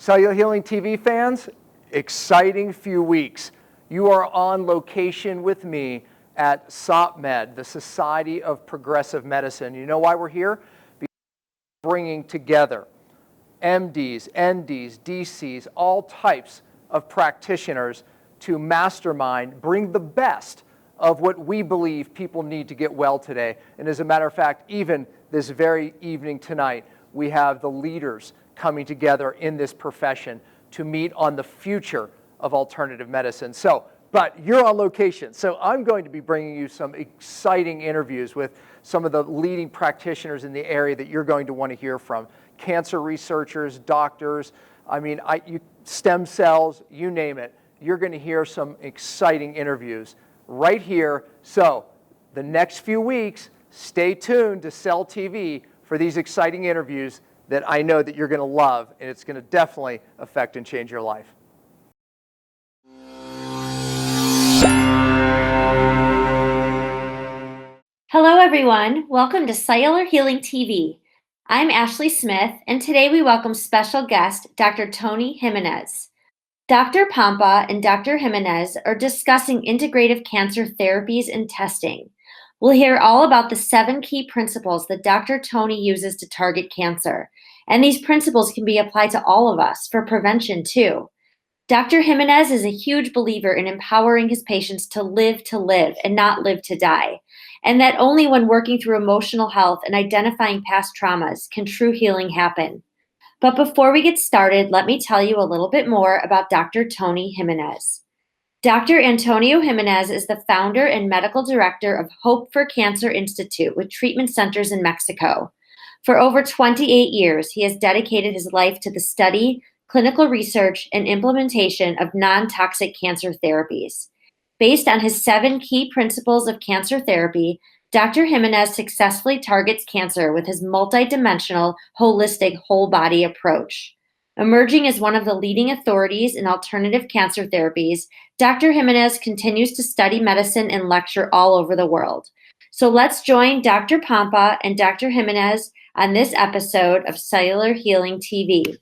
Cellular Healing TV fans, exciting few weeks. You are on location with me at SOPMed, the Society of Progressive Medicine. You know why we're here? Because we're bringing together MDs, NDs, DCs, all types of practitioners to mastermind, bring the best of what we believe people need to get well today. And as a matter of fact, even this very evening tonight, we have the leaders coming together in this profession to meet on the future of alternative medicine. But you're on location, so I'm going to be bringing you some exciting interviews with some of the leading practitioners in the area that you're going to want to hear from. Cancer researchers, doctors, stem cells, you name it. You're going to hear some exciting interviews right here. So the next few weeks, stay tuned to Cell TV for these exciting interviews that I know that you're going to love, and it's going to definitely affect and change your life. Hello, everyone. Welcome to Cellular Healing TV. I'm Ashley Smith, and today we welcome special guest, Dr. Tony Jimenez. Dr. Pompa and Dr. Jimenez are discussing integrative cancer therapies and testing. We'll hear all about the 7 key principles that Dr. Tony uses to target cancer. And these principles can be applied to all of us for prevention too. Dr. Jimenez is a huge believer in empowering his patients to live and not live to die. And that only when working through emotional health and identifying past traumas can true healing happen. But before we get started, let me tell you a little bit more about Dr. Tony Jimenez. Dr. Antonio Jimenez is the founder and medical director of Hope for Cancer Institute with treatment centers in Mexico. For over 28 years, he has dedicated his life to the study, clinical research, and implementation of non-toxic cancer therapies. Based on his 7 key principles of cancer therapy, Dr. Jimenez successfully targets cancer with his multidimensional, holistic, whole-body approach. Emerging as one of the leading authorities in alternative cancer therapies, Dr. Jimenez continues to study medicine and lecture all over the world. So let's join Dr. Pompa and Dr. Jimenez on this episode of Cellular Healing TV.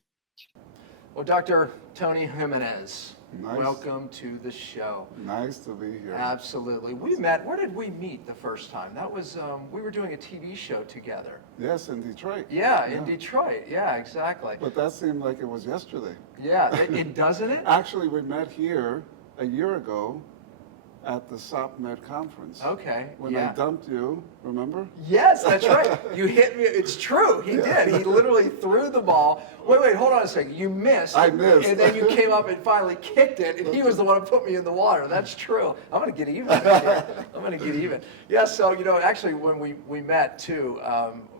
Well, Dr. Tony Jimenez, welcome to the show. Nice to be here. Absolutely. We met, where did we meet the first time? That was, we were doing a TV show together. Yes, in Detroit. Yeah, in Detroit. Yeah, exactly. But that seemed like it was yesterday. Yeah, it doesn't it? Actually, we met here a year ago at the SOPMed conference. Okay, When I dumped you, remember? Yes, that's right. You hit me. It's true. He did. He literally threw the ball. Wait, hold on a second. You missed. I missed. And then you came up and finally kicked it, and he was the one who put me in the water. That's true. I'm going to get even. I'm going to get even. Yeah, so, actually, when we met, too,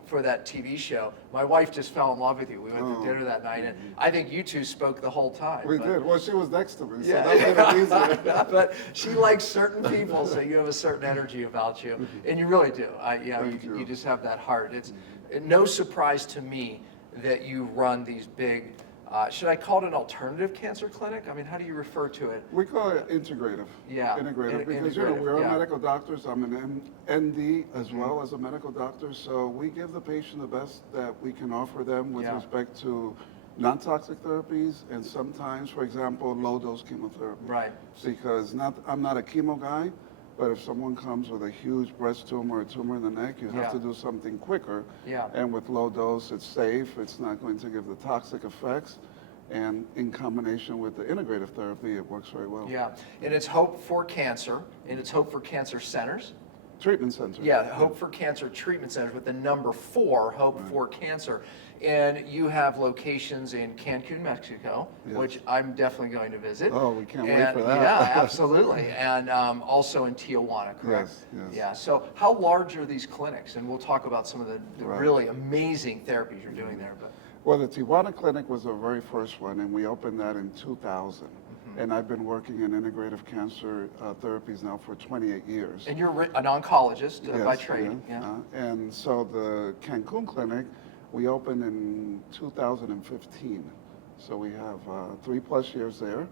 for that TV show, my wife just fell in love with you. We went to dinner that night, and I think you two spoke the whole time. We did. Well, she was next to me, so Yeah. that made it easier. But she likes certain people, so you have a certain energy about you, and you really do. You just have that heart. It's no surprise to me that you run these big, should I call it an alternative cancer clinic? I mean, how do you refer to it? We call it integrative. Yeah. Integrative, because we're medical doctors. I'm an ND as well as a medical doctor, so we give the patient the best that we can offer them with respect to non-toxic therapies and sometimes, for example, low-dose chemotherapy. Right. Because I'm not a chemo guy, but if someone comes with a huge breast tumor or tumor in the neck, you have to do something quicker. Yeah. And with low dose, it's safe. It's not going to give the toxic effects. And in combination with the integrative therapy, it works very well. Yeah, and it's Hope for Cancer, and it's Hope for Cancer Centers. Treatment centers. Yeah, Hope for Cancer Treatment Centers with the number 4, Hope for Cancer. And you have locations in Cancun, Mexico, which I'm definitely going to visit. Oh, we can't wait for that. Yeah, absolutely. And also in Tijuana, correct? Yes. Yeah, so how large are these clinics? And we'll talk about some of the really amazing therapies you're doing there. But Well, the Tijuana clinic was the very first one, and we opened that in 2000. And I've been working in integrative cancer therapies now for 28 years. And you're an oncologist by trade. And so the Cancun clinic, we opened in 2015. So we have 3+ years there.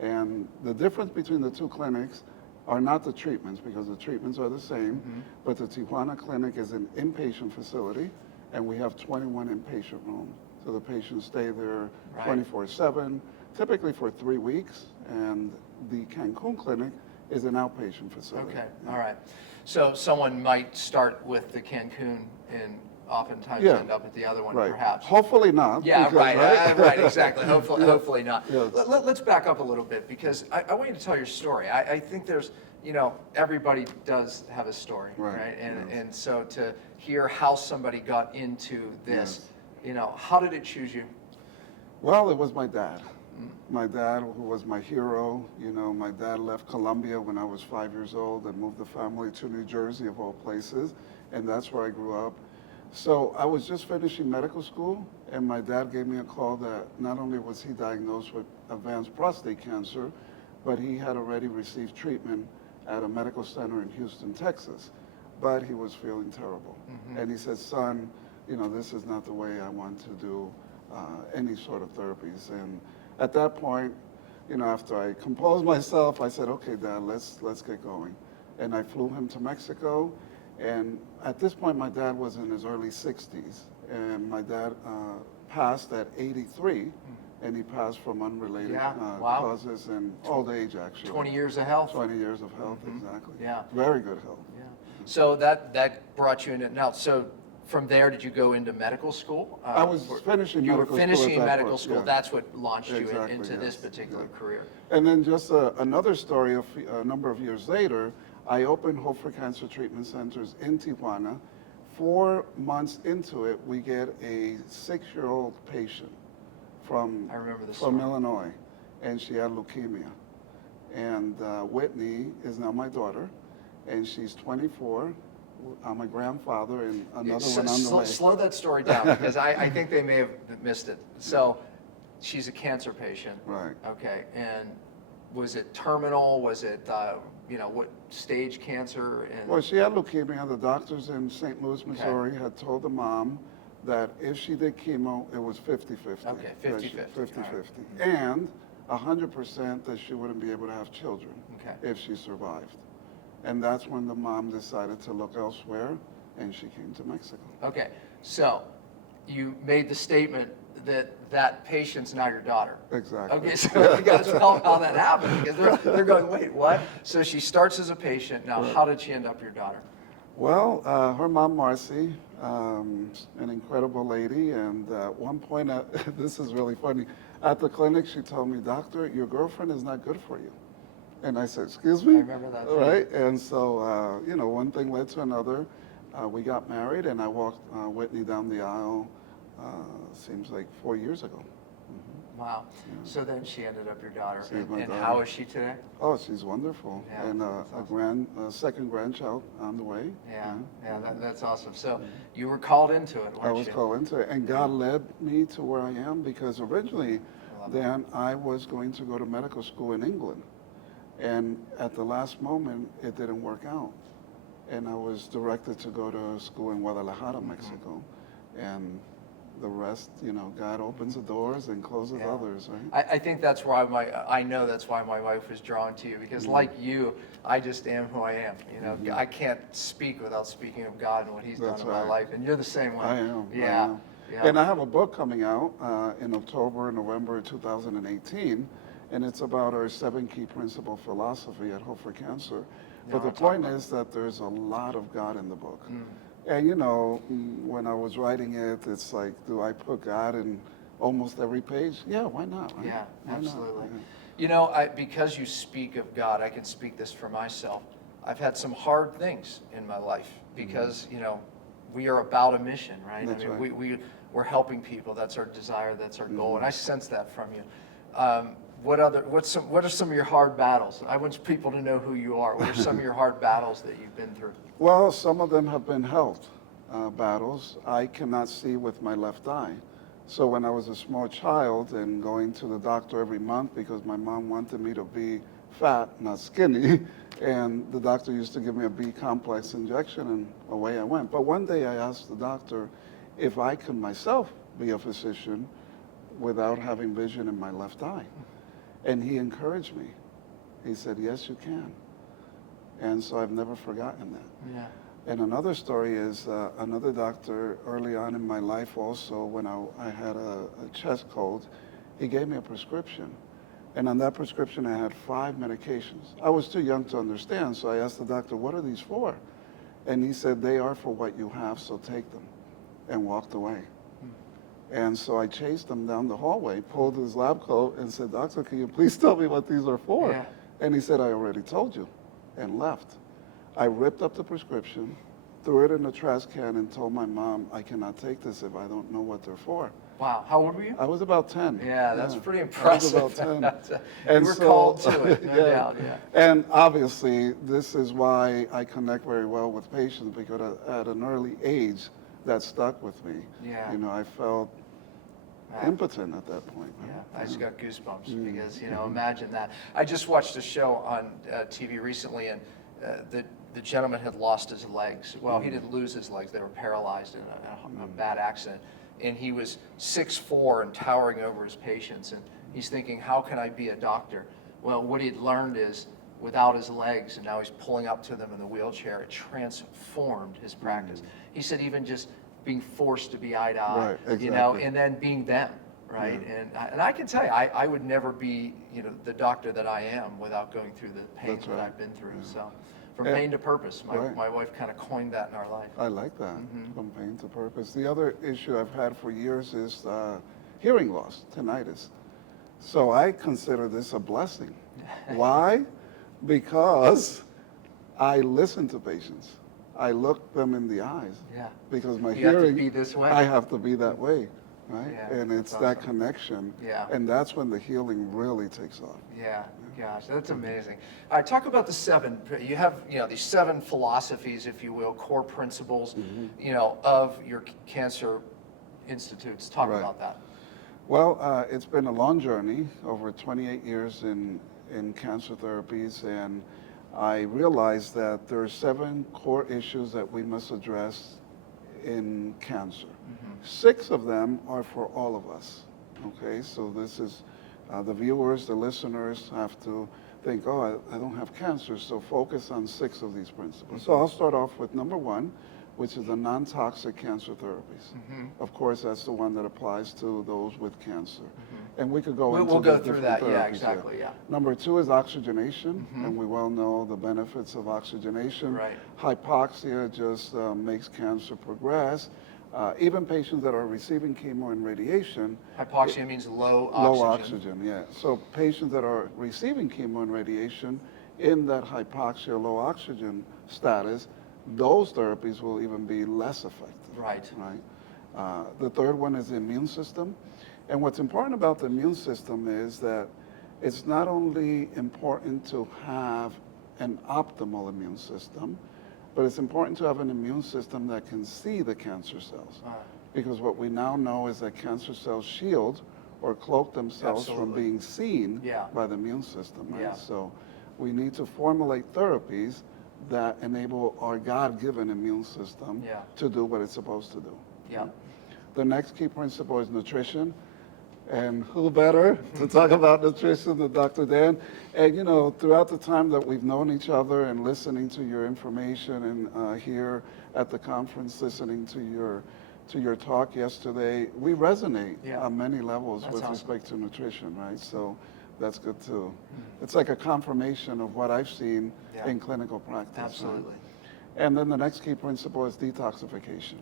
And the difference between the two clinics are not the treatments, because the treatments are the same, but the Tijuana clinic is an inpatient facility, and we have 21 inpatient rooms. So the patients stay there Right. 24/7, typically for 3 weeks, and the Cancun clinic is an outpatient facility. Okay, all right. So someone might start with the Cancun and oftentimes Yeah. end up at the other one, Right. perhaps. Hopefully not. Yeah, because, right, right, exactly. Hopefully, Yeah. hopefully not. Yes. Let's back up a little bit because I want you to tell your story. I think there's, everybody does have a story, Right, right? And yes. and so to hear how somebody got into this, Yes. how did it choose you? Well, it was my dad. My dad, who was my hero. My dad left Colombia when I was 5 years old and moved the family to New Jersey, of all places, and that's where I grew up. So I was just finishing medical school, and my dad gave me a call that not only was he diagnosed with advanced prostate cancer, but he had already received treatment at a medical center in Houston, Texas. But he was feeling terrible. And he said, son, this is not the way I want to do any sort of therapies. And at that point, after I composed myself, I said, okay, Dad, let's get going. And I flew him to Mexico. And at this point, my dad was in his early 60s. And my dad passed at 83. And he passed from unrelated Wow. causes and old age, actually. 20 years of health. 20 years of health, exactly. Yeah. Very good health. Yeah. So that brought you into now. So from there, did you go into medical school? I was finishing You were medical school finishing at that medical point, school. yeah. That's what launched you Exactly, into this yes, particular yeah. career. And then just another story, a number of years later, I opened Hope for Cancer Treatment Centers in Tijuana. 4 months into it, we get a 6-year-old patient from I remember this from story. Illinois, and she had leukemia. And Whitney is now my daughter, and she's 24. I'm a grandfather, and another one on the way. Slow that story down because I think they may have missed it. So she's a cancer patient. Right. Okay. And was it terminal? Was it, what stage cancer? And Well, she had leukemia. The doctors in St. Louis, Missouri had told the mom that if she did chemo, it was 50-50. Okay, 50-50. 50-50. And 100% that she wouldn't be able to have children Okay. if she survived. And that's when the mom decided to look elsewhere, and she came to Mexico. Okay. So you made the statement that patient's now your daughter. Exactly. Okay, so you got to tell how that happened because they're going, wait, what? So she starts as a patient. Now, how did she end up your daughter? Well, her mom, Marcy, an incredible lady, and at one point, this is really funny, at the clinic she told me, doctor, your girlfriend is not good for you. And I said, excuse me? I remember that. Right? And so, one thing led to another. We got married, and I walked Whitney down the aisle, seems like 4 years ago. Wow. So then she ended up your daughter. She's my And daughter. how is she today? Oh, she's wonderful. Yeah, And that's a second grandchild on the way. Yeah, that's awesome. So you were called into it, weren't I was you? called into it, and God led me to where I am because originally, love then I was going to go to medical school in England, and at the last moment, it didn't work out, and I was directed to go to school in Guadalajara, Mexico, and the rest, God opens the doors and closes Yeah. others, right? I think that's why I know that's why my wife was drawn to you because like you, I just am who I am. I can't speak without speaking of God and what He's That's done in my right. life, and you're the same way. I am. I Yeah. am. Yeah. And I have a book coming out in October, November 2018, and it's about our 7 key principle philosophy at Hope for Cancer. Yeah, But the I'll talk point about is that there's a lot of God in the book. And when I was writing it, it's like, do I put God in almost every page? Yeah, why not? Right? Yeah, Why not? absolutely. Yeah. Because you speak of God, I can speak this for myself. I've had some hard things in my life because, we are about a mission, right? That's right. We're helping people. That's our desire. That's our goal. And I sense that from you. What are some of your hard battles? I want people to know who you are. What are some of your hard battles that you've been through? Well, some of them have been health battles. I cannot see with my left eye. So when I was a small child and going to the doctor every month because my mom wanted me to be fat, not skinny, and the doctor used to give me a B complex injection and away I went. But one day I asked the doctor if I could myself be a physician without having vision in my left eye. And he encouraged me. He said, yes, you can. And so I've never forgotten that. Yeah. And another story is another doctor early on in my life also, when I had a chest cold, he gave me a prescription. And on that prescription, I had 5 medications. I was too young to understand, so I asked the doctor, what are these for? And he said, they are for what you have, so take them, and walked away. And so I chased him down the hallway, pulled his lab coat, and said, doctor, can you please tell me what these are for? Yeah. And he said, I already told you, and left. I ripped up the prescription, threw it in the trash can, and told my mom, I cannot take this if I don't know what they're for. Wow. How old were you? I was about 10. Yeah, that's pretty impressive. I was about 10. You were called to it, no doubt. Yeah. And obviously, this is why I connect very well with patients, because at an early age, that stuck with me. Yeah. You know, I felt impotent at that point. Yeah, I just got goosebumps because, you know, imagine that. I just watched a show on TV recently, and the gentleman had lost his legs. Well, he didn't lose his legs. They were paralyzed in a bad accident. And he was 6'4" and towering over his patients. And he's thinking, how can I be a doctor? Well, what he'd learned is without his legs, and now he's pulling up to them in the wheelchair, it transformed his practice. He said even just being forced to be eye to eye, Right, exactly. you know, and then being them, right? Yeah. And I can tell you, I would never be, you know, the doctor that I am without going through the pain That's that right. I've been through. Yeah. So from And- pain to purpose, Right. my wife kind of coined that in our life. I like that, from pain to purpose. The other issue I've had for years is hearing loss, tinnitus. So I consider this a blessing. Why? Because I listen to patients. I look them in the eyes. Yeah. Because my You have to hearing, be this way. I have to be that way, right? Yeah, And it's that's that awesome. connection. Yeah. And that's when the healing really takes off. Yeah, gosh, that's amazing. All right, talk about the 7. You have, you know, these 7 philosophies, if you will, core principles, you know, of your cancer institutes. Talk Right. about that. Well, it's been a long journey, over 28 years in cancer therapies, and I realized that there are 7 core issues that we must address in cancer. 6 of them are for all of us, okay? So this is, the viewers, the listeners have to think, oh, I don't have cancer, so focus on 6 of these principles. So I'll start off with number 1, which is the non-toxic cancer therapies. Of course, that's the one that applies to those with cancer. And we could go into We'll go the through different that, yeah, therapies, exactly, yeah. Number 2 is oxygenation, and we well know the benefits of oxygenation. Right. Hypoxia just makes cancer progress. Even patients that are receiving chemo and radiation, Hypoxia means low oxygen. low oxygen, yeah. So patients that are receiving chemo and radiation in that hypoxia, low oxygen status, those therapies will even be less effective. Right. Right. The third one is the immune system. And what's important about the immune system is that it's not only important to have an optimal immune system, but it's important to have an immune system that can see the cancer cells. Because what we now know is that cancer cells shield or cloak themselves from Absolutely. being seen Yeah. by the immune system. Right? Yeah. So we need to formulate therapies that enable our God-given immune system Yeah. to do what it's supposed to do. Yeah. The next key principle is nutrition. And who better to talk about nutrition than Dr. Dan? And you know, throughout the time that we've known each other and listening to your information and here at the conference, listening to your talk yesterday, we resonate on many levels That's with awesome. respect to nutrition, right? So that's good too. It's like a confirmation of what I've seen in clinical practice. right? Absolutely. And then the next key principle is detoxification.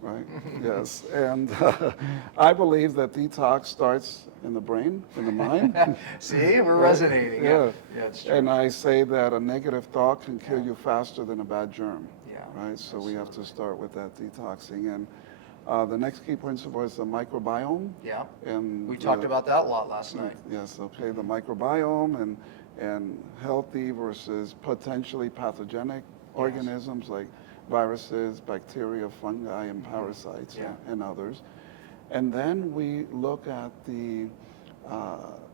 Right? Yes. And I believe that detox starts in the brain, in the mind. See, we're resonating. Yeah. Yeah, it's true. And I say that a negative thought can kill you faster than a bad germ. Yeah, Right? So we have to start with that detoxing. And the next key principle is the microbiome. Yeah. And We talked about that a lot last night. Yes, okay, the microbiome and healthy versus potentially pathogenic organisms like viruses, bacteria, fungi, and parasites, and others. And then we look at the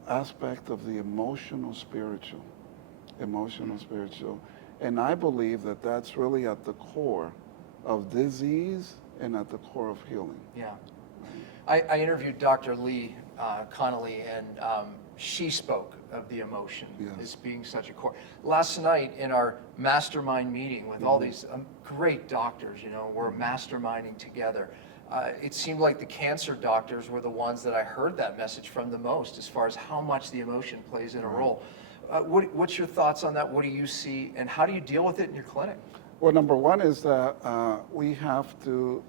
aspect of the emotional, spiritual. And I believe that that's really at the core of disease and at the core of healing. Yeah. I interviewed Dr. Lee Connolly, and she spoke of the emotion Yes. as being such a core. Last night in our mastermind meeting with all these great doctors, we're masterminding together. It seemed like the cancer doctors were the ones that I heard that message from the most, as far as how much the emotion plays in a role. What's your thoughts on that? What do you see, and how do you deal with it in your clinic? Well, number one is that we have to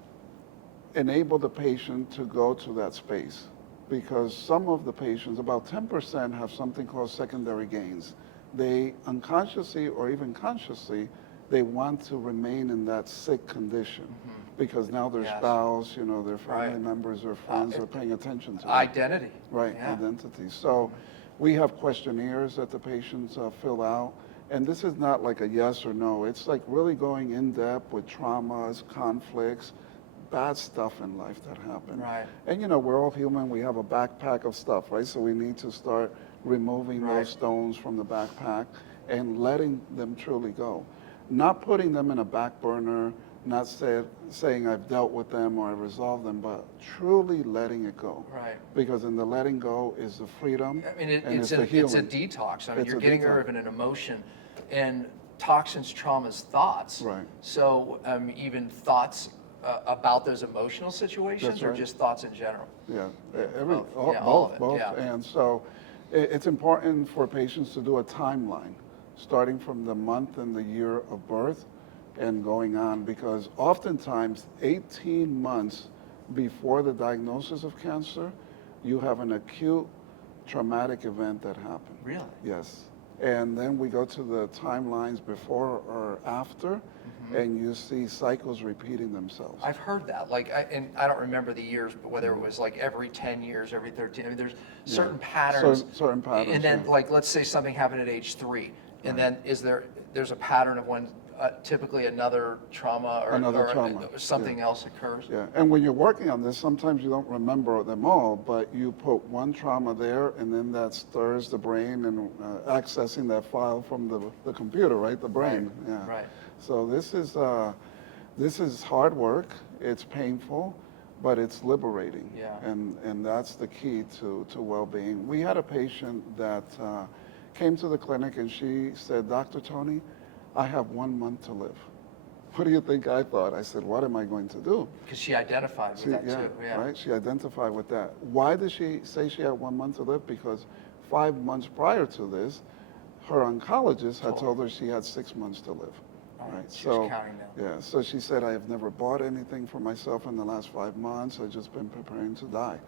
enable the patient to go to that space, because some of the patients, about 10%, have something called secondary gains. They unconsciously or even consciously, they want to remain in that sick condition because now their spouse, their family members or friends are paying attention to them. Identity. Right, identity. So we have questionnaires that the patients fill out. And this is not like a yes or no. It's like really going in depth with traumas, conflicts, bad stuff in life that happened. Right. And we're all human. We have a backpack of stuff, right? So we need to start removing those stones from the backpack and letting them truly go. Not putting them in a back burner, not saying I've dealt with them or I've resolved them, but truly letting it go. Right. Because in the letting go is the freedom, I mean, and it's the a healing. detox. I mean, It's you're a getting rid detox. of an emotion, and toxins, traumas, thoughts. Right. So even thoughts about those emotional situations, That's or right. just thoughts in general? Yeah, All of it, both. yeah. And so it's important for patients to do a timeline, starting from the month and the year of birth and going on, because oftentimes 18 months before the diagnosis of cancer, you have an acute traumatic event that happened. Really? Yes. And then we go to the timelines before or after, and you see cycles repeating themselves. I've heard that. And I don't remember the years, but whether it was like every 10 years, every 13. I mean, there's certain patterns. Certain patterns. And then, let's say something happened at age 3, and then there's a pattern of when typically another trauma or something else occurs. Yeah, and when you're working on this, sometimes you don't remember them all, but you put one trauma there, and then that stirs the brain and accessing that file from the computer, right? The brain. Right. Yeah. Right. So this is hard work. It's painful, but it's liberating. Yeah. And that's the key to well-being. We had a patient that came to the clinic, and she said, "Dr. Tony, I have 1 month to live." What do you think I thought? I said, what am I going to do? Because she identified with that too. Yeah. Right? She identified with that. Why did she say she had 1 month to live? Because 5 months prior to this, her oncologist had told her she had 6 months to live. Right? She was counting down. Yeah, so she said, I have never bought anything for myself in the last 5 months. I've just been preparing to die.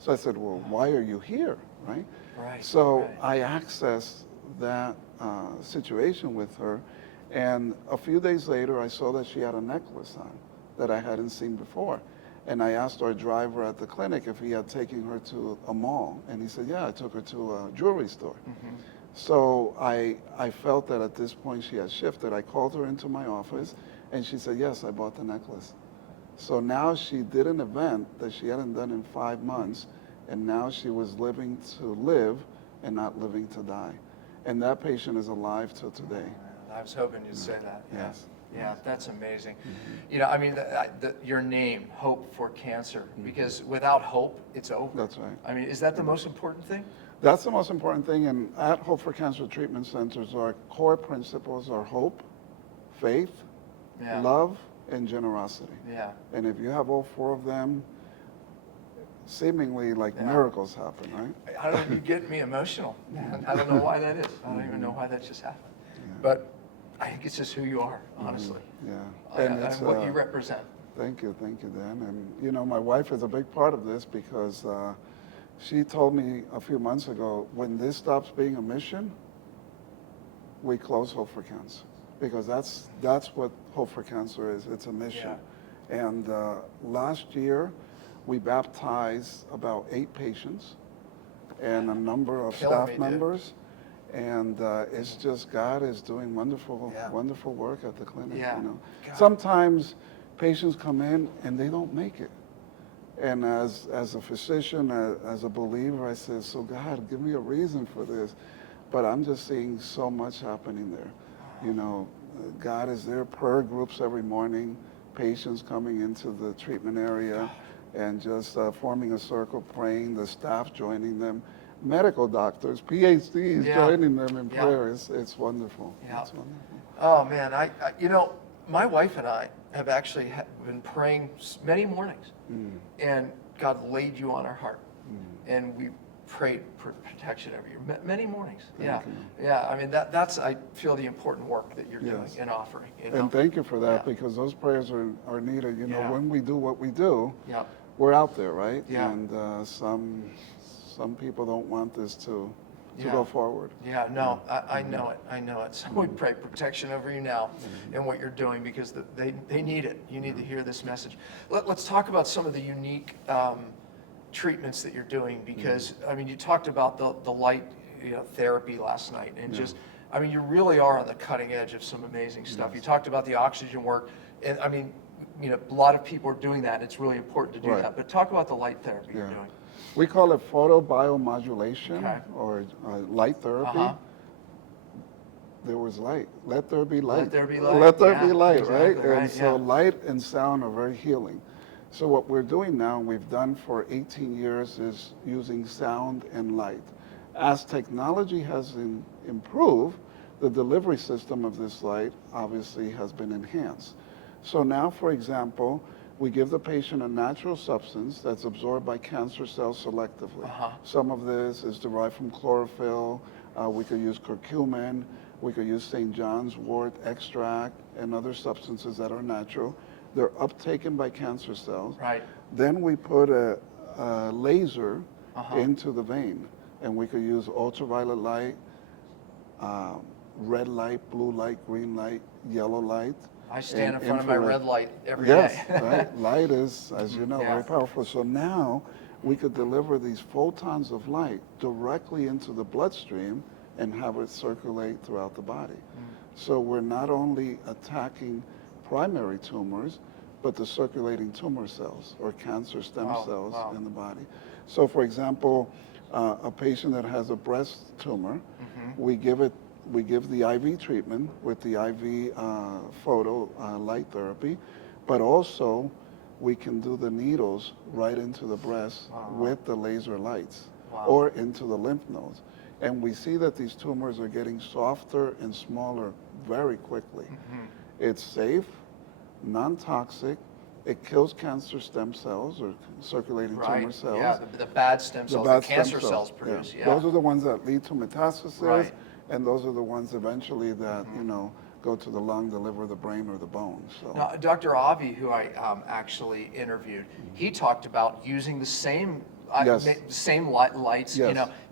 So I said, well, why are you here, right? Right. So I accessed that situation with her, and a few days later, I saw that she had a necklace on that I hadn't seen before. And I asked our driver at the clinic if he had taken her to a mall, and he said, yeah, I took her to a jewelry store. So I felt that at this point she had shifted. I called her into my office, and she said, yes, I bought the necklace. So now she did an event that she hadn't done in 5 months, and now she was living to live and not living to die. And that patient is alive till today. I was hoping you'd say that. Yes. Yeah, that's amazing. I mean, your name, Hope for Cancer, because without hope, it's over. That's right. I mean, is that the most important thing? That's the most important thing. And at Hope for Cancer Treatment Centers, our core principles are hope, faith, love, and generosity. Yeah. And if you have all 4 of them, seemingly like miracles happen, right? I don't know, you get me emotional. I don't know why that is. I don't even know why that just happened. But I think it's just who you are, honestly. Yeah. And what you represent. Thank you, Dan. And my wife is a big part of this, because she told me a few months ago, when this stops being a mission, we close Hope for Cancer, because that's what Hope for Cancer is. It's a mission. Yeah. And last year, we baptized about 8 patients and a number of staff members. And it's just, God is doing wonderful work at the clinic. Yeah. Sometimes patients come in and they don't make it. And as a physician, as a believer, I said, so God, give me a reason for this. But I'm just seeing so much happening there. God is there, prayer groups every morning, patients coming into the treatment area. and just forming a circle, praying, the staff joining them, medical doctors, PhDs joining them in prayer. It's wonderful. Yeah. It's wonderful. Oh man, you know, my wife and I have actually been praying many mornings, and God laid you on our heart, and we prayed for protection over you many mornings. Thank you. Yeah. I mean, that's I feel the important work that you're doing and offering. You know? And thank you for that, because those prayers are needed. You know, when we do what we do, we're out there, right? Yeah. And some people don't want this to go forward. Yeah, no, I know it. I know it. So we pray protection over you now and what you're doing, because they need it. You need to hear this message. Let's talk about some of the unique treatments that you're doing, because I mean, you talked about the light therapy last night, and just, I mean, you really are on the cutting edge of some amazing stuff. You talked about the oxygen work, and I mean, you know, a lot of people are doing that. It's really important to do that. But talk about the light therapy you're doing. We call it photobiomodulation or light therapy. There was light. Let there be light. Let there be light. Let there be light, exactly right? And so light and sound are very healing. So what we're doing now, and we've done for 18 years, is using sound and light. As technology has improved, the delivery system of this light obviously has been enhanced. So now, for example, we give the patient a natural substance that's absorbed by cancer cells selectively. Some of this is derived from chlorophyll. We could use curcumin. We could use St. John's wort extract and other substances that are natural. They're uptaken by cancer cells. Right. Then we put a laser into the vein, and we could use ultraviolet light, red light, blue light, green light, yellow light. I stand in front of my red light every day. Yes, right. Light is, as you know, very powerful. So now we could deliver these photons of light directly into the bloodstream and have it circulate throughout the body. So we're not only attacking primary tumors, but the circulating tumor cells or cancer stem cells in the body. So for example, a patient that has a breast tumor, we give the IV treatment with the IV photo light therapy, but also we can do the needles right into the breast with the laser lights or into the lymph nodes. And we see that these tumors are getting softer and smaller very quickly. It's safe, non-toxic. It kills cancer stem cells or circulating tumor cells. Yeah, the bad stem cells, the cancer cells produce. Those are the ones that lead to metastasis, and those are the ones eventually that go to the lung, the liver, the brain, or the bones. So. Now, Dr. Avi, who I actually interviewed, he talked about using the same lights,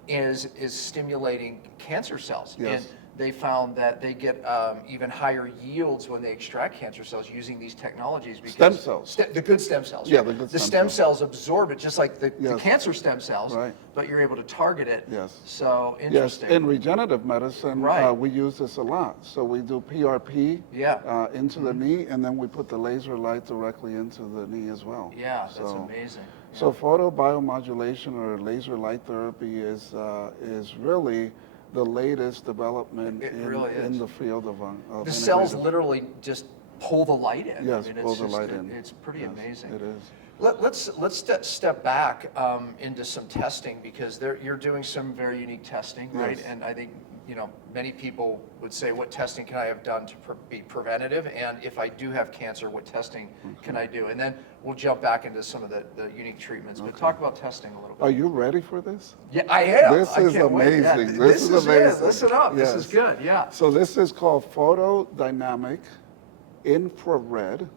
is stimulating cancer cells. And they found that they get even higher yields when they extract cancer cells using these technologies. Because stem cells. The good stem cells. Yeah, the good stem cells absorb it just like the cancer stem cells, right. but you're able to target it. Yes. So interesting. Yes, in regenerative medicine, we use this a lot. So we do PRP into the knee, and then we put the laser light directly into the knee as well. Yeah, that's amazing. So photobiomodulation or laser light therapy is really the latest development in the field of the cells literally just pull the light in. Yes, I mean, pull the light in. It's pretty amazing. It is. Let's step back into some testing, because you're doing some very unique testing, right? And I think many people would say, what testing can I have done to be preventative? And if I do have cancer, what testing can I do? And then we'll jump back into some of the unique treatments. But talk about testing a little bit. Are you ready for this? Yeah, I am. This is amazing. Yeah, this is amazing. Listen up. This is good. Yeah. So this is called photodynamic infrared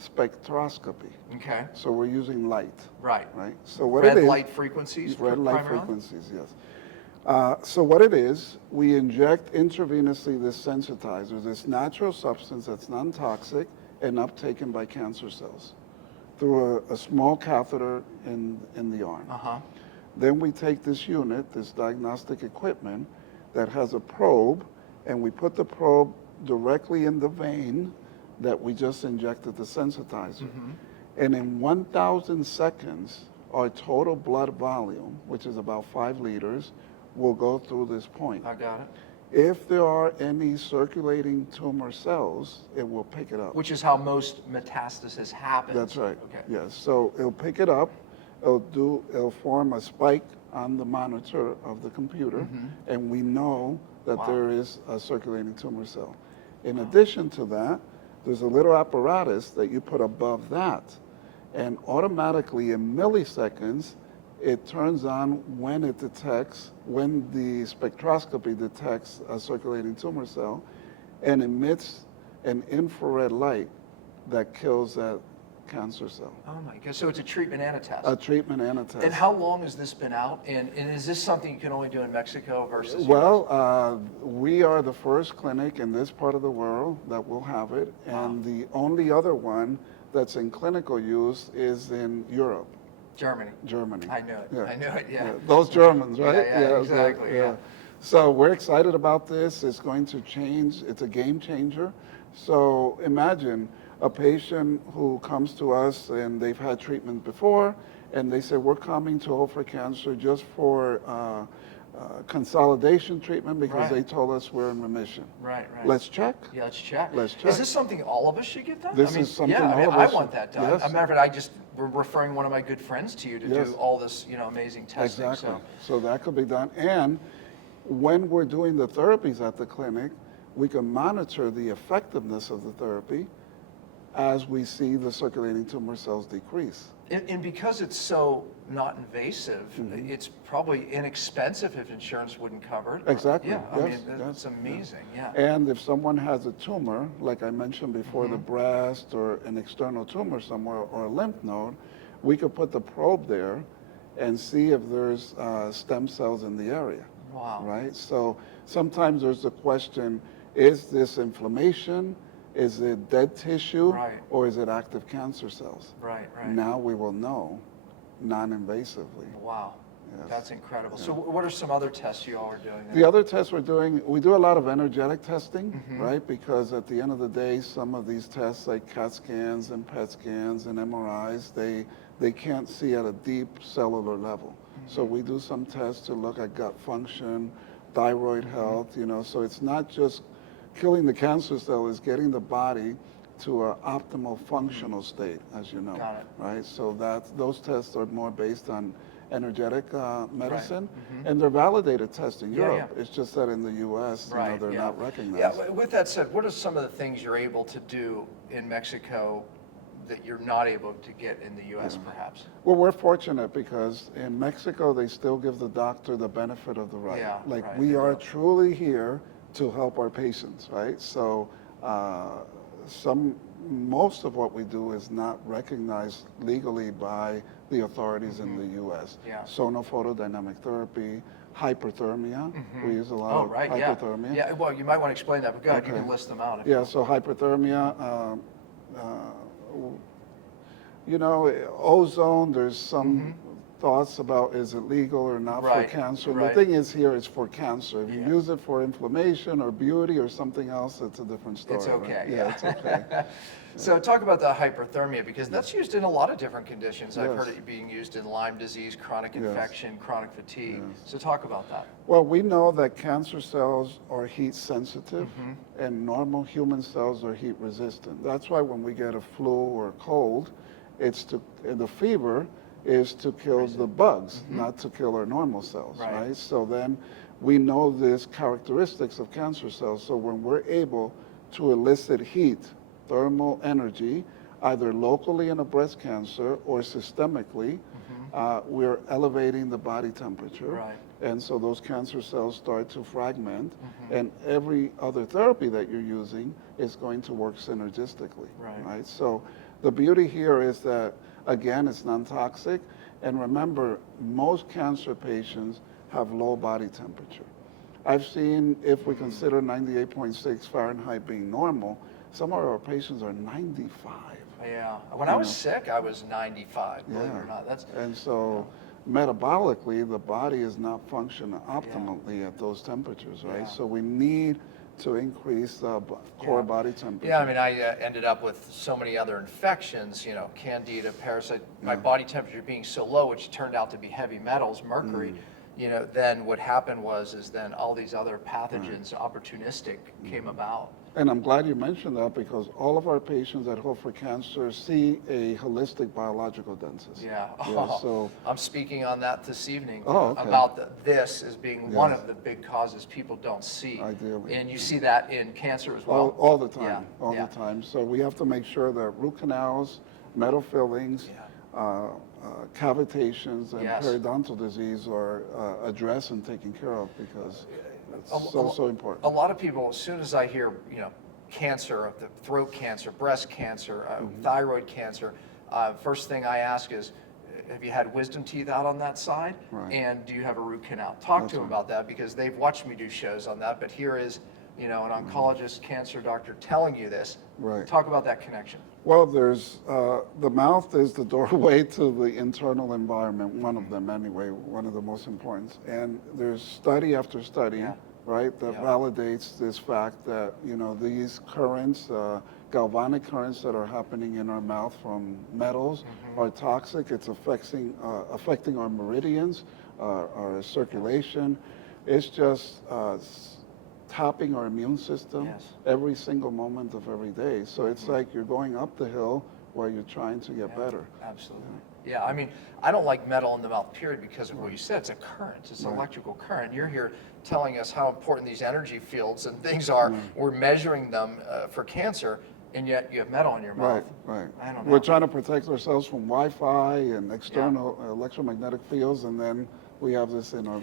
spectroscopy. Okay. So we're using light. Right. So what it is? Red light frequencies. Red light frequencies. Yes. So what it is, we inject intravenously this sensitizer, this natural substance that's non-toxic and uptaken by cancer cells through a small catheter in the arm. Then we take this unit, this diagnostic equipment that has a probe, and we put the probe directly in the vein that we just injected the sensitizer. And in 1,000 seconds, our total blood volume, which is about 5 liters, will go through this point. I got it. If there are any circulating tumor cells, it will pick it up. Which is how most metastasis happens. That's right. Okay. Yes. So it'll pick it up. It'll form a spike on the monitor of the computer, and we know that there is a circulating tumor cell. In addition to that, there's a little apparatus that you put above that, and automatically in milliseconds, it turns on when the spectroscopy detects a circulating tumor cell and emits an infrared light that kills that cancer cell. Oh my God, so it's a treatment and a test. A treatment and a test. And how long has this been out? And is this something you can only do in Mexico versus Well, we are the first clinic in this part of the world that will have it, and the only other one that's in clinical use is in Europe. Germany. I knew it. Yeah. I knew it, yeah. Those Germans, right? Yeah, exactly, yeah. So we're excited about this. It's going to change. It's a game changer. So imagine a patient who comes to us and they've had treatment before, and they say, we're coming to Hope for Cancer just for consolidation treatment because they told us we're in remission. Right. Let's check. Yeah, let's check. Let's check. Is this something all of us should get done? This is something all of I us want should- that done. yes. As a matter of fact, we're referring one of my good friends to you to Yes. do all this, amazing testing. Exactly. So that could be done. And when we're doing the therapies at the clinic, we can monitor the effectiveness of the therapy as we see the circulating tumor cells decrease. And because it's so not invasive, it's probably inexpensive if insurance wouldn't cover it. Exactly. Yeah, Yes, that's amazing. Yeah. And if someone has a tumor, like I mentioned before, the breast or an external tumor somewhere or a lymph node, we could put the probe there and see if there's stem cells in the area. Wow. Right? So sometimes there's the question, is this inflammation? Is it dead tissue? Right. Or is it active cancer cells? Right. Now we will know non-invasively. Wow. Yes. That's incredible. So what are some other tests you all are doing? The other tests we're doing, we do a lot of energetic testing, right? Because at the end of the day, some of these tests like CAT scans and PET scans and MRIs, they can't see at a deep cellular level. So we do some tests to look at gut function, thyroid health, so it's not just killing the cancer cell, it's getting the body to an optimal functional state, as you know. Got it. Right? So those tests are more based on energetic medicine, and they're validated tests in Europe. It's just that in the U.S., they're not recognized. Yeah, with that said, what are some of the things you're able to do in Mexico that you're not able to get in the U.S. perhaps? Well, we're fortunate because in Mexico, they still give the doctor the benefit of the right. Yeah, like right, we they are do. truly here to help our patients, right? So most of what we do is not recognized legally by the authorities in the U.S. Yeah. Sonophotodynamic therapy, hyperthermia. We use a lot Oh, of right, hyperthermia. yeah. Well, you might want to explain that, but go ahead, you Okay. can list them out. Yeah, so hyperthermia, ozone, there's some thoughts about is it legal or not Right, for cancer. And right. the thing is here is for cancer. If you Yeah. use it for inflammation or beauty or something else, it's a different story. It's right? okay. Yeah, it's okay. So talk about the hyperthermia, because that's used in a lot of different conditions. I've Yes. heard it being used in Lyme disease, chronic Yes. infection, chronic fatigue. Yes. So talk about that. Well, we know that cancer cells are heat sensitive and normal human cells are heat resistant. That's why when we get a flu or a cold, the fever is to kill the bugs, not to kill our normal cells, Right. right? So then we know these characteristics of cancer cells. So when we're able to elicit heat, thermal energy, either locally in a breast cancer or systemically, we're elevating the body temperature. Right. And so those cancer cells start to fragment, and every other therapy that you're using is going to work synergistically. Right. So the beauty here is that, again, it's non-toxic. And remember, most cancer patients have low body temperature. I've seen, if we consider 98.6 Fahrenheit being normal, some of our patients are 95. Yeah. When I was sick, I was 95, believe it Yeah. or not. And so metabolically, the body is not functioning optimally at those temperatures, right? Yeah. So we need to increase the core body temperature. Yeah, I mean, I ended up with so many other infections, candida, parasite. My body temperature being so low, which turned out to be heavy metals, mercury, then what happened is then all these other pathogens, opportunistic, came about. And I'm glad you mentioned that because all of our patients at Hope for Cancer see a holistic biological dentist. Yeah. So I'm speaking on that this evening Okay. about this as being one Yes. of the big causes people don't see. Ideally. And you see that in cancer as well? all the time, Yeah, all yeah. the time. So we have to make sure that root canals, metal fillings, Yeah. cavitations, and Yes. periodontal disease are addressed and taken care of because it's A- so important. A lot of people, as soon as I hear, cancer, of the throat cancer, breast cancer, thyroid cancer, first thing I ask is, have you had wisdom teeth out on that side? Right. And do you have a root canal? Talk That's to them right. about that because they've watched me do shows on that. But here is, an oncologist, cancer doctor telling you this. Right. Talk about that connection. Well, there's the mouth is the doorway to the internal environment, one of them anyway, one of the most important. And there's study after study, Yeah. right, that Yeah. validates this fact that, these currents, galvanic currents that are happening in our mouth from metals are toxic. It's affecting our meridians, our circulation. It's just tapping our immune system Yes. every single moment of every day. So it's like you're going up the hill while you're trying to get better. Absolutely. Yeah, I mean, I don't like metal in the mouth, period, because of what you said. It's a current. It's an Right. electrical current. You're here telling us how important these energy fields and things are. We're measuring them for cancer, and yet you have metal in your mouth. Right. I don't know. We're trying to protect ourselves from Wi-Fi and external electromagnetic fields, and then we have this in our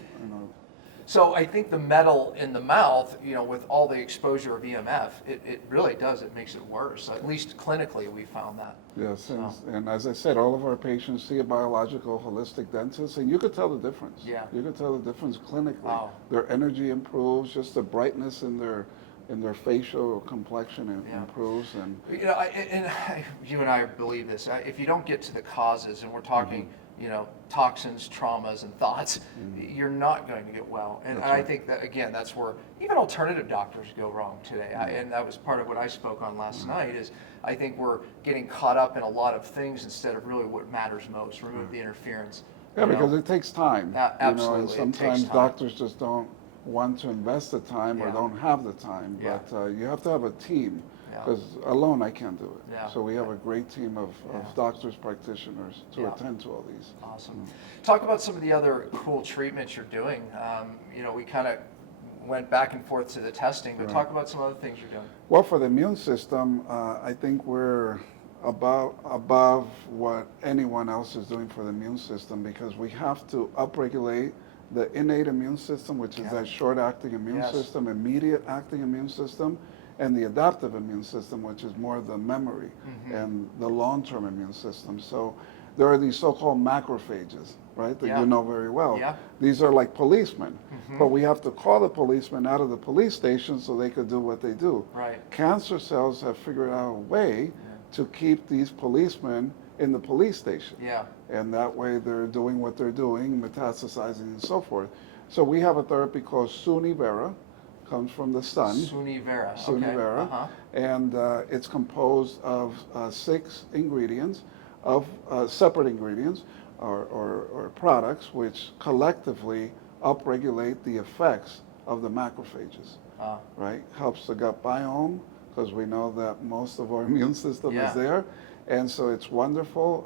So I think the metal in the mouth, with all the exposure of EMF, it really does. It makes it worse. At least clinically, we found that. Yes, and as I said, all of our patients see a biological holistic dentist, and you could tell the difference. Yeah. You could tell the difference clinically. Wow. Their energy improves, just the brightness in their facial complexion Yeah. improves, and You and I believe this. If you don't get to the causes, and we're talking, toxins, traumas, and thoughts, you're not going to get well. And That's I right. think that, again, that's where even alternative doctors go wrong today. And that was part of what I spoke on last night is I think we're getting caught up in a lot of things instead of really what matters most, remove the interference. yeah, because it takes time. Absolutely, And it sometimes takes time. doctors just don't want to invest the time or Yeah. don't have the time. Yeah. But you have to have a team, Yeah. because alone I can't do it. Yeah. So we have a great team of doctors, practitioners to Yeah. attend to all these. Awesome. Talk about some of the other cool treatments you're doing. We kind of went back and forth to the testing, but talk about some other things you're doing. Well, for the immune system, I think we're above what anyone else is doing for the immune system because we have to upregulate the innate immune system, which is that short-acting immune Yes. system, immediate-acting immune system, and the adaptive immune system, which is more the memory and the long-term immune system. So there are these so-called macrophages, right, that Yeah. you know very well. Yeah. These are like policemen, but we have to call the policemen out of the police station so they could do what they do. Right. Cancer cells have figured out a way to keep these policemen in the police station. Yeah. And that way they're doing what they're doing, metastasizing and so forth. So we have a therapy called Sunivera, comes from the sun. Sunivera. Sunivera. Okay. And it's composed of 6 ingredients, separate ingredients or products, which collectively upregulate the effects of the macrophages, right? Helps the gut biome, because we know that most of our immune system Yeah. is there. And so it's wonderful.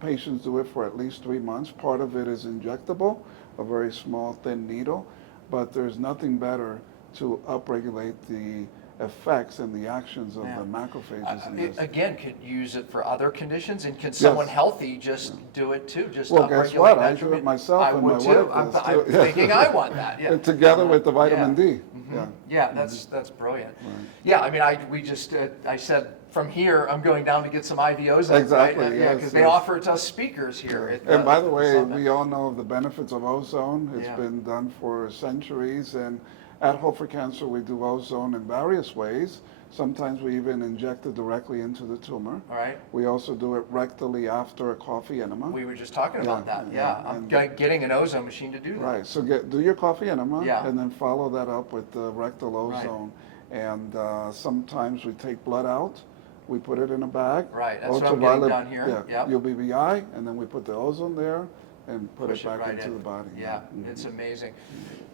Patients do it for at least 3 months. Part of it is injectable, a very small, thin needle, but there's nothing better to upregulate the effects and the actions of the macrophages in this. Again, could you use it for other conditions, and can someone healthy just do it too? Just Well, guess upregulate what? I do naturally? it myself I and would my too. wife does I'm too. thinking I want that. Yeah. And together with the vitamin Yeah. D. Yeah. Yeah, that's brilliant. Yeah, I mean, I said from here I'm going down to get some IVOs. Exactly, Right? Yeah, yes, because they yes. offer it to us speakers here. At, And by the way, Summit. we all know of the benefits of ozone. It's Yeah. been done for centuries. And at Hope for Cancer, we do ozone in various ways. Sometimes we even inject it directly into the tumor. All right. We also do it rectally after a coffee enema. We were just talking about Yeah, that. yeah, Yeah, I'm and- getting an ozone machine to do that. Right, so do your coffee enema, Yeah. and then follow that up with the rectal ozone. And sometimes we take blood out, we put it in a bag. Right, that's what I'm getting ultraviolet- done here. Yeah, Yep. UVBI, and then we put the ozone there, and put it back right into in. the body. Yeah, Mhm. it's amazing.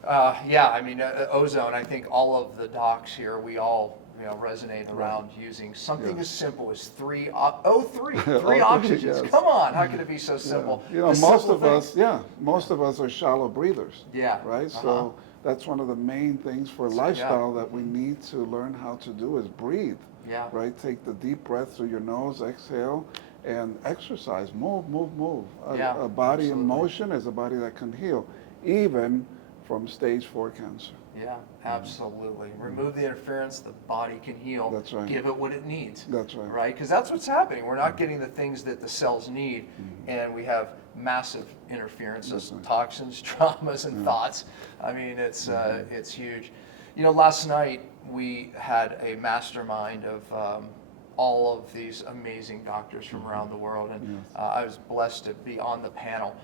I mean, ozone, I think all of the docs here, we all resonate around using something Yeah. as simple as three Three, oxygens. yes. Come on, how can it be so simple? You know, The most simple of thing. us, most of us are shallow breathers. Yeah. Right? So that's one of the main things for lifestyle that we need to learn how to do is breathe. Yeah. Right? Take the deep breath through your nose, exhale, and exercise. Move, move, move. A body in motion is a body that can heal, even from stage 4 cancer. Yeah, absolutely. Remove the interference, the body can heal. That's right. Give it what it needs. That's right. Right? Because that's what's happening. We're not getting the things that the cells need, and we have massive interferences, toxins, traumas, and thoughts. I mean, it's huge. You know, last night we had a mastermind of all of these amazing doctors from around the world, and I was blessed to be on the panel.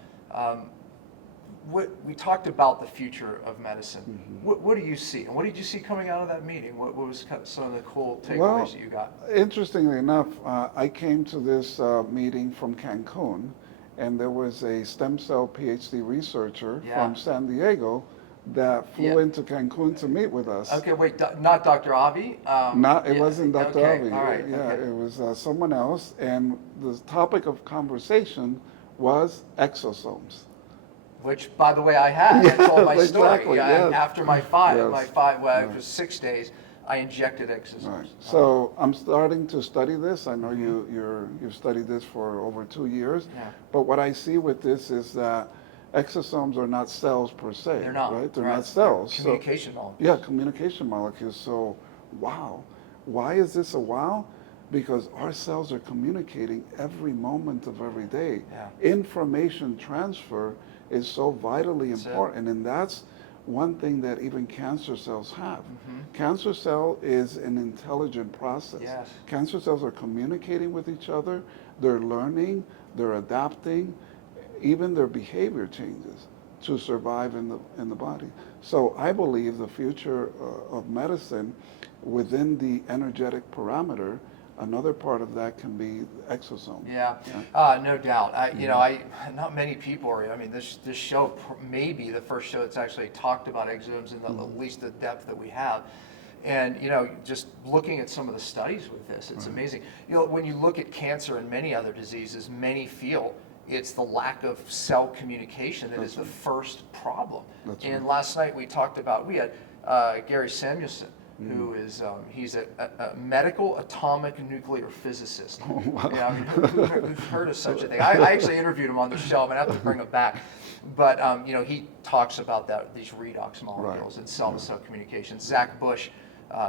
We talked about the future of medicine. What do you see? And what did you see coming out of that meeting? What was some of the cool takeaways that you got? Interestingly enough, I came to this meeting from Cancun, and there was a stem cell PhD researcher from San Diego that flew into Cancun to meet with us. Okay, wait, not Dr. Avi? It wasn't Dr. Okay, Avi. all right, It was someone else, and the topic of conversation was exosomes. Which, by the way, I had. I told my story. Exactly, yes. After my five, it was 6 days, I injected exosomes. Right. So I'm starting to study this. I know you've studied this for over 2 years. Yeah. But what I see with this is that exosomes are not cells per se. They're not. Right? They're not cells. They're communication molecules. Yeah, communication molecules. So, wow. Why is this a wow? Because our cells are communicating every moment of every day. Yeah. Information transfer is so vitally important, and that's one thing that even cancer cells have. Cancer cell is an intelligent process. Yes. Cancer cells are communicating with each other, they're learning, they're adapting, even their behavior changes to survive in the body. So I believe the future of medicine within the energetic parameter, another part of that can be exosome. Yeah, no doubt. Not many people are. I mean, this show may be the first show that's actually talked about exosomes in at least the depth that we have. And just looking at some of the studies with this, it's amazing. When you look at cancer and many other diseases, many feel it's the lack of cell communication that is the first problem. And last night we had Gary Samuelson, who is he's a medical atomic nuclear physicist. Who's heard of such a thing? I actually interviewed him on the show. I'm gonna have to bring him back. But he talks about these redox molecules and cell-to-cell communication. Zach Bush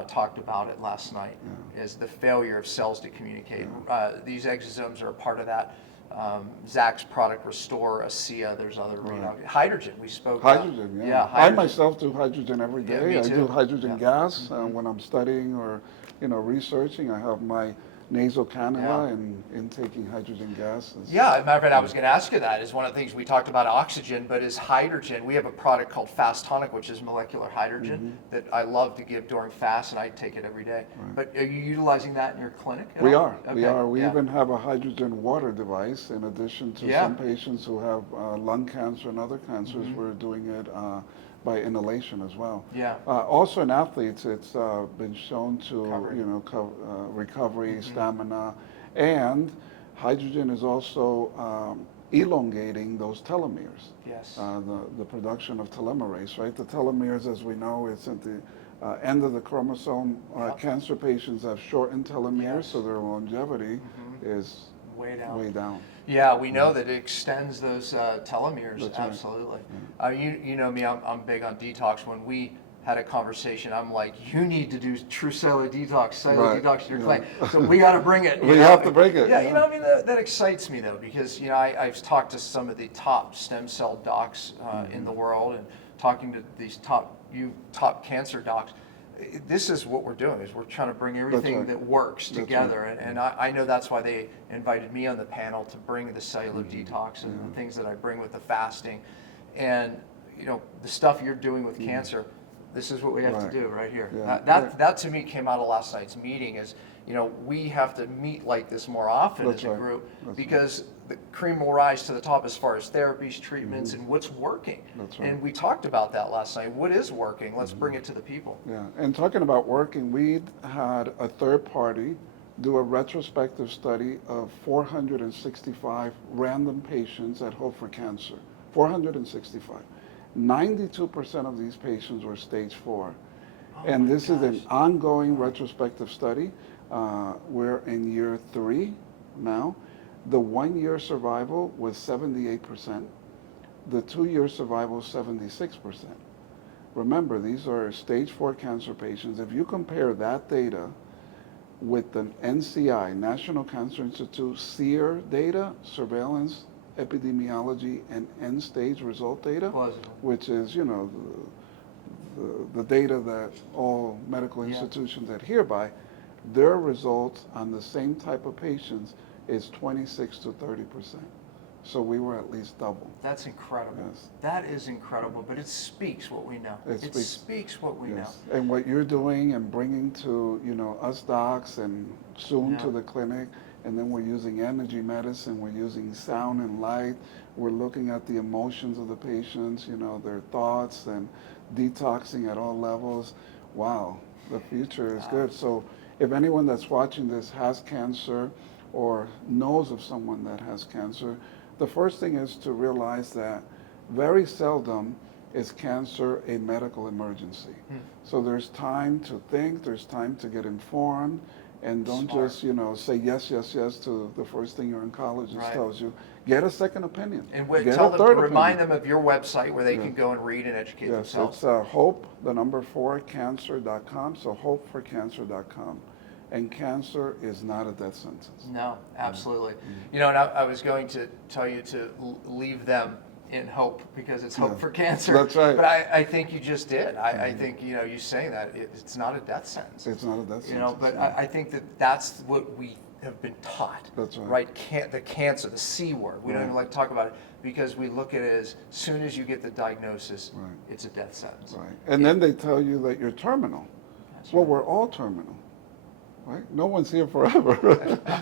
talked about it last night. Is the failure of cells to communicate. These exosomes are a part of that. Zach's product Restore, ASEA, there's other hydrogen we spoke Hydrogen, about. I myself do hydrogen every day. Yeah, me I too. do hydrogen gas when I'm studying or researching. I have my nasal cannula and intaking hydrogen gases. Yeah, as a matter of fact, I was going to ask you that. Is one of the things we talked about oxygen, but is hydrogen. We have a product called Fast Tonic, which is molecular hydrogen that I love to give during fast, and I take it every day. But are you utilizing that in your clinic? We are. We even have a hydrogen water device in addition to some patients who have lung cancer and other cancers. We're doing it by inhalation as well. Yeah. Also in athletes, it's been shown to recovery, stamina, and hydrogen is also elongating those telomeres. Yes. The production of telomerase, right? The telomeres, as we know, it's at the end of the chromosome. Cancer patients have shortened telomeres, so their longevity is way down. Yeah, we know that it extends those telomeres. That's absolutely. Right. You know me, I'm big on detox. When we had a conversation, I'm like, you need to do true cellular detox in your clinic. So we got to bring it. We have to bring it. Yeah, I mean, that excites me though, because I've talked to some of the top stem cell docs in the world, and talking to these top cancer docs. This is what we're doing, is we're trying to bring everything that works together. And I know that's why they invited me on the panel, to bring the cellular detox and the things that I bring with the fasting. And the stuff you're doing with cancer, This is what we have Right. to do right here. Yeah. That to me came out of last night's meeting is, we have to meet like this more often That's as a right. group That's because the cream will rise to the top as far as therapies, treatments, and what's working. That's right. And we talked about that last night. What is working? Let's bring it to the people. Yeah, and talking about working, we had a third party do a retrospective study of 465 random patients at Hope for Cancer. 465. 92% of these patients were stage 4. And this is an ongoing retrospective study. We're in year 3 now. The 1-year survival was 78%. The 2-year survival, 76%. Remember, these are stage 4 cancer patients. If you compare that data with the NCI, National Cancer Institute, SEER data, surveillance, epidemiology, and end-stage result data, which is, the data that all medical institutions adhere by, their results on the same type of patients is 26 to 30%. So we were at least double. That's incredible. Yes. That is incredible, but it speaks what we know. It speaks what we know. And what you're doing and bringing to, us docs and soon to the clinic, and then we're using energy medicine, we're using sound and light, we're looking at the emotions of the patients, their thoughts and detoxing at all levels. Wow, the future is good. So if anyone that's watching this has cancer or knows of someone that has cancer, the first thing is to realize that very seldom is cancer a medical emergency. So there's time to think, there's time to get informed, and don't just, say yes, yes, yes to the first thing your oncologist tells you. Get a second opinion. And remind them of your website where they can go and read and educate themselves. It's hope, the number 4, cancer.com, so hopeforcancer.com. And cancer is not a death sentence. No, absolutely. And I was going to tell you to leave them in hope because it's hope for cancer. That's right. But I think you just did. I think, you saying that it's not a death sentence. It's not a death sentence. But I think that's what we have been taught. That's right. The cancer, the C word. We don't even like to talk about it because we look at it as soon as you get the diagnosis, it's a death sentence. Right. And then they tell you that you're terminal. Well, we're all terminal. Right? No one's here forever.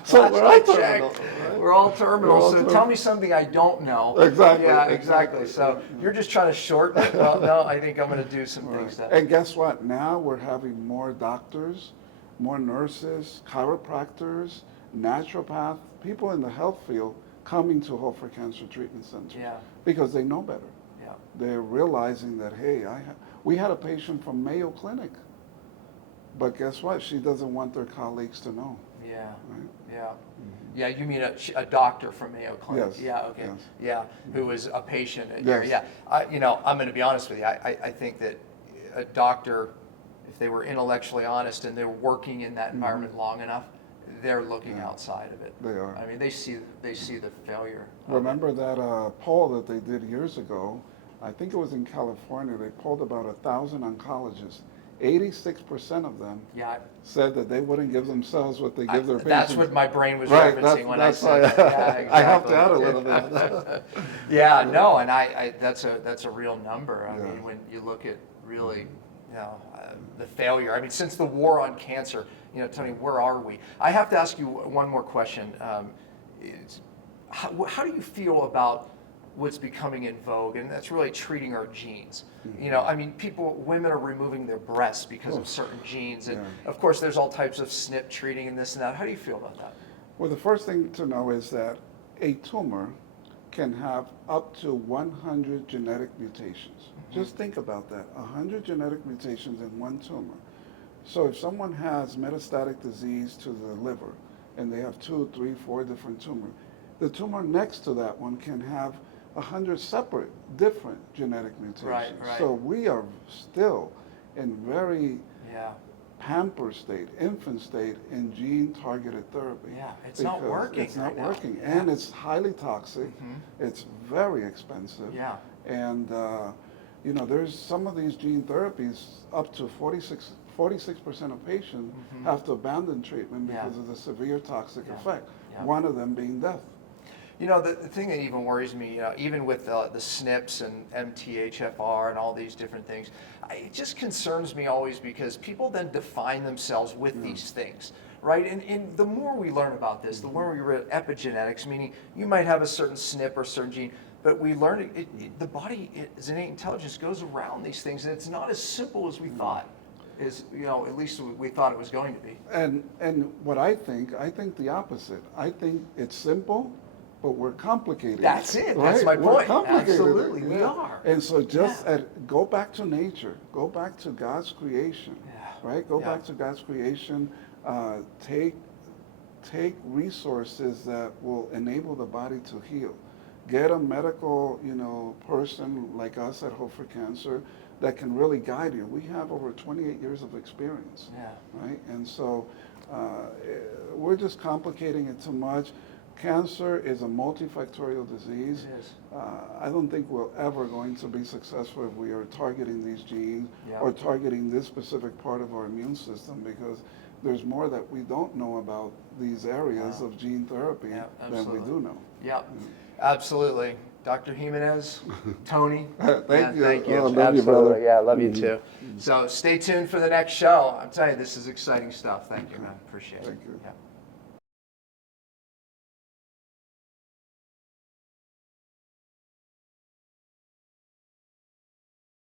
So we're all terminal. Right? We're all terminal. Tell me something I don't know. Exactly. Yeah, exactly. So you're just trying to shorten it? Well, no, I think I'm going to do some things that. And guess what? Now we're having more doctors, more nurses, chiropractors, naturopaths, people in the health field coming to Hope for Cancer Treatment Centers. Yeah. Because they know better. Yeah. They're realizing that, hey, we had a patient from Mayo Clinic. But guess what? She doesn't want their colleagues to know. Yeah. Right? Yeah. Yeah, you mean a doctor from Mayo Clinic? Yes. Yeah, okay. Yes. Yeah, who was a patient. Yes. Yeah. I'm going to be honest with you. I think that a doctor, if they were intellectually honest and they're working in that environment long enough, they're looking outside of it. They are. I mean, they see the failure. Remember that poll that they did years ago? I think it was in California. They polled about 1,000 oncologists. 86% of them said that they wouldn't give themselves what they give their patients. That's what my brain was referencing when I said that. Yeah, exactly. I helped you out a little bit. Yeah, no, and that's a real number. I mean, when you look at really, the failure. I mean, since the war on cancer, Tony, where are we? I have to ask you one more question. How do you feel about what's becoming in vogue, and that's really treating our genes? I mean, women are removing their breasts because of certain genes, and of course there's all types of SNP treating and this and that. How do you feel about that? Well, the first thing to know is that a tumor can have up to 100 genetic mutations. Just think about that, 100 genetic mutations in one tumor. So if someone has metastatic disease to the liver, and they have 2, 3, 4 different tumors, the tumor next to that one can have 100 separate, different genetic mutations. Right. So we are still in very pampered state, infant state in gene-targeted therapy. Yeah, it's not working. It's not working, and it's highly toxic. It's very expensive. Yeah. And there's some of these gene therapies up to 46% of patients have to abandon treatment because of the severe toxic effect. One of them being death. You know, the thing that even worries me, even with the SNPs and MTHFR and all these different things, it just concerns me always because people then define themselves with these things, right? And the more we learn about this, the more we read epigenetics, meaning you might have a certain SNP or certain gene, but we learn the body, its innate intelligence goes around these things, and it's not as simple as we thought. At least we thought it was going to be. And what I think the opposite. I think it's simple, but we're complicated. That's it. Right? That's my We're point. complicated. Absolutely, we are. And so go back to nature. Go back to God's creation. Right? Go back to God's creation. Take resources that will enable the body to heal. Get a medical, person like us at Hope for Cancer that can really guide you. We have over 28 years of experience, right? And so we're just complicating it too much. Cancer is a multifactorial disease. It is. I don't think we're ever going to be successful if we are targeting these genes or targeting this specific part of our immune system, because there's more that we don't know about these areas of gene therapy than we do know. Yeah, absolutely. Dr. Jimenez, Tony. Thank you. Thank you. Oh, love you, brother. Yeah, I love you too. So stay tuned for the next show. I'm telling you, this is exciting stuff. Thank you, man. Appreciate it. Thank you. Yeah.